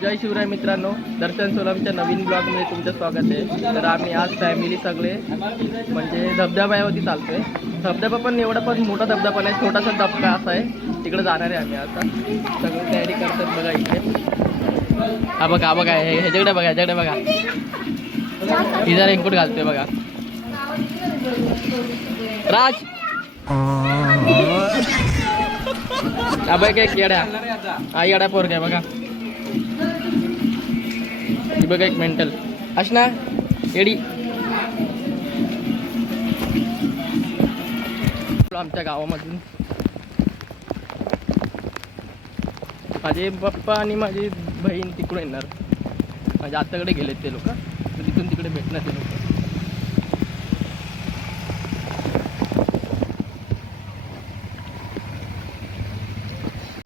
जय शिवराय मित्रांनो, दर्शन सोलामच्या नवीन ब्लॉगमध्ये तुमचं स्वागत आहे। तर आम्ही आज फॅमिली सगळे म्हणजे धबधब्यावरती चालतोय। धबधबा पण एवढा पण मोठा धबधबा नाही, छोटासा धबधबा असा आहे, तिकडे जाणार आहे आम्ही। आता सगळे तयारी करतात बघा इथे। हा बघा बघा, ह्याच्याकडे बघा, ह्याच्याकडे बघा, इथं रेनकोट घालतोय बघा राज। हा बघ एक येड्या, हा येड्या पोरग आहे बघा, बघा एक मेंटल अशना येडी। आमच्या गावामधून माझे पप्पा आणि माझी बहीण तिकडून येणार, माझ्या आत्याकडे गेलेत ते लोक, तर तिथून तिकडे भेटणार ते लोक।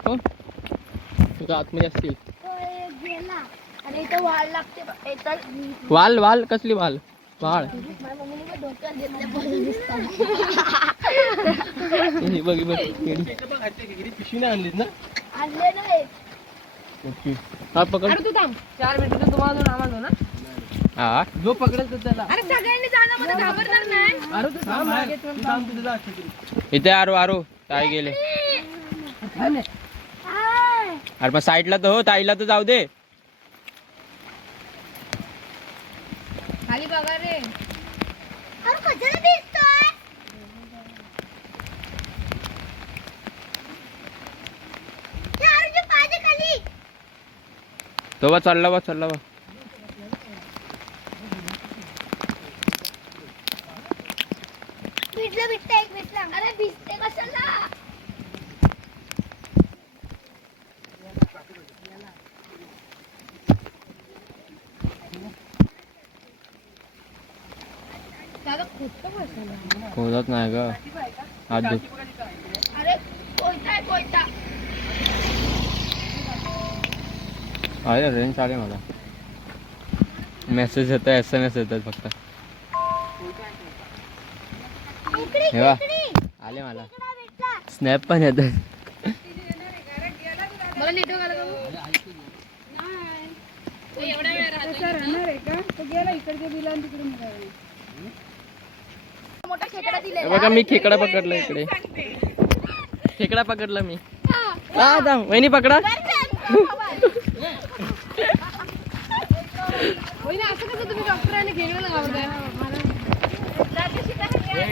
हो तुझ्या आतमध्ये असतील वाल, वाल कसली वाल, वाळ बघ बघ, पिशवी नाही आणलीत ना? हा पकड, 4 मिनिटं तुम्हाला आवाज हो ना। हा जो पकडेल तो त्याला। अरे सगळ्यांनी जाणं, मला घाबरणार नाही। अरे तू थांब, मागे थांब, तुझं जा इथे। आरो आरो ताई गेले। अरे मग साईडला तर हो, ताईला तर जाऊ दे। खाली बघा रे, अरे कशाला दिसतोय? यार जो पाजे खाली तो वा चालला, वा चालला वा। भिजला भिजता एक भिजला, अरे भिजते कशाला? खोदत नाही ग आज। अरे कोयता कोयता आहे, रेंज आले मला, मेसेज येतात, SMS येतात फक्त। आले मला स्नॅप पण येतात। बघा मी खेकडा पकडला इकडे, खेकडा पकडला मी। वहिनी पकडा। असं कसं तुम्ही डॉक्टरांनी खेकडा लावताय?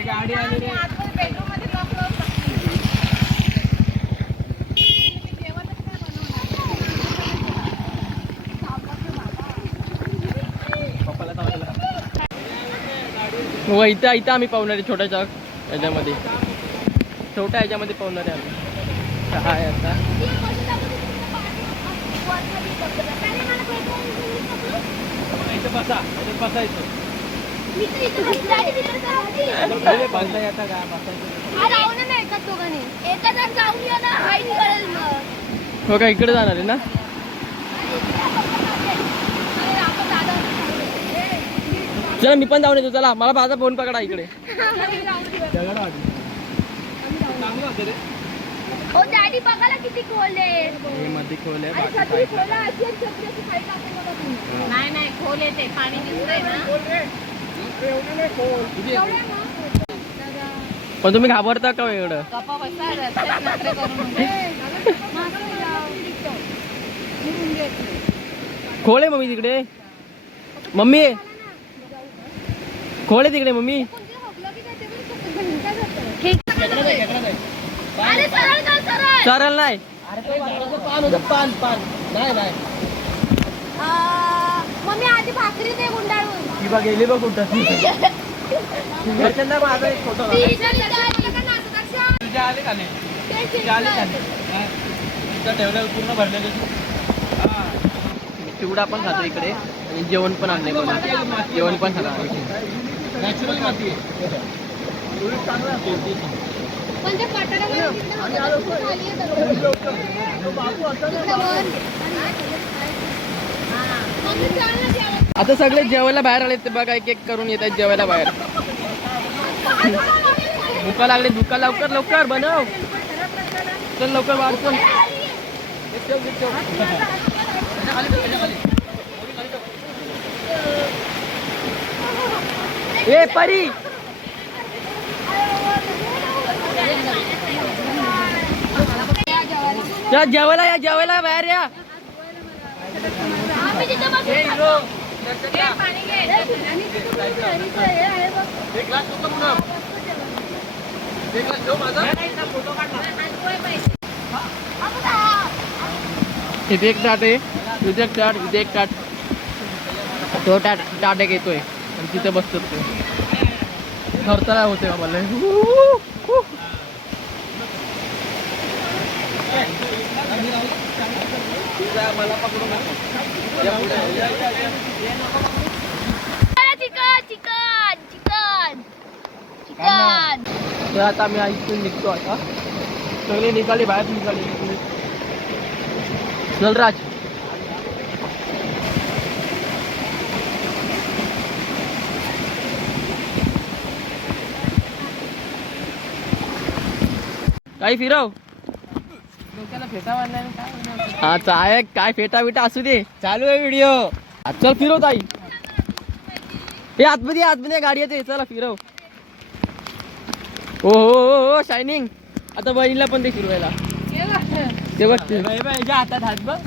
गाडी आलेली इथं इथं आम्ही पावणार आहे, छोट्याच्या ह्याच्यामध्ये, छोट्या ह्याच्यामध्ये पावणार आहे आम्ही। काय आता इथं बसा, इथं बसायचं। हो का, इकडे जाणार आहे ना? चला मी पण जाऊन येतो, चला मला माझा फोन पकडा इकडे। डॅडी बघायला किती खोल आहे, मध्ये खोल आहे, नाही नाही खोल आहे ते, पाणी दिसतंय ना। पण तुम्ही घाबरता का एवढं? खोल आहे मम्मी तिकडे, मम्मी खोल आहे तिकडे मम्मी। सरळ नाही, पान पान नाही नाही। मम्मी आधी भाकरी दे गुंडाळून, ती बघ गेली बघ कुठं। माझा एक फोटो ठेवलं पूर्ण भरलेले। चिवडा पण खातो इकडे आणि जेवण पण आणले, जेवण पण खातो। नॅचरल माती आहे, आता सगळे जेवायला बाहेर आले, ते बघा एक एक करून येतात जेवायला बाहेर। भूका लागले, भूका, लवकर लवकर बनव, चल लवकर बाहेर चल। ए परी जेवायला बाहेर या. इथे एक टाट आहे, इथे एक टाट, इथे एक टाट. तो टाट एक येतोय आणि तिथे बसतो ते. थरथरा होते मला. मला पकडू नका. तर आता आम्ही इथून निघतो. आता सगळे निघाले, बाहेर निघाले. चल राज. काही फिरव. हा चाय काय फेटा बिटा असू दे, चालू आहे व्हिडिओ. चल फिरव ताई. हे आतमध्ये गाडी येते. चला फिरव. हो शायनिंग. आता बहिणीला पण दे फिरवायला. ते बघ हातात हात बघ.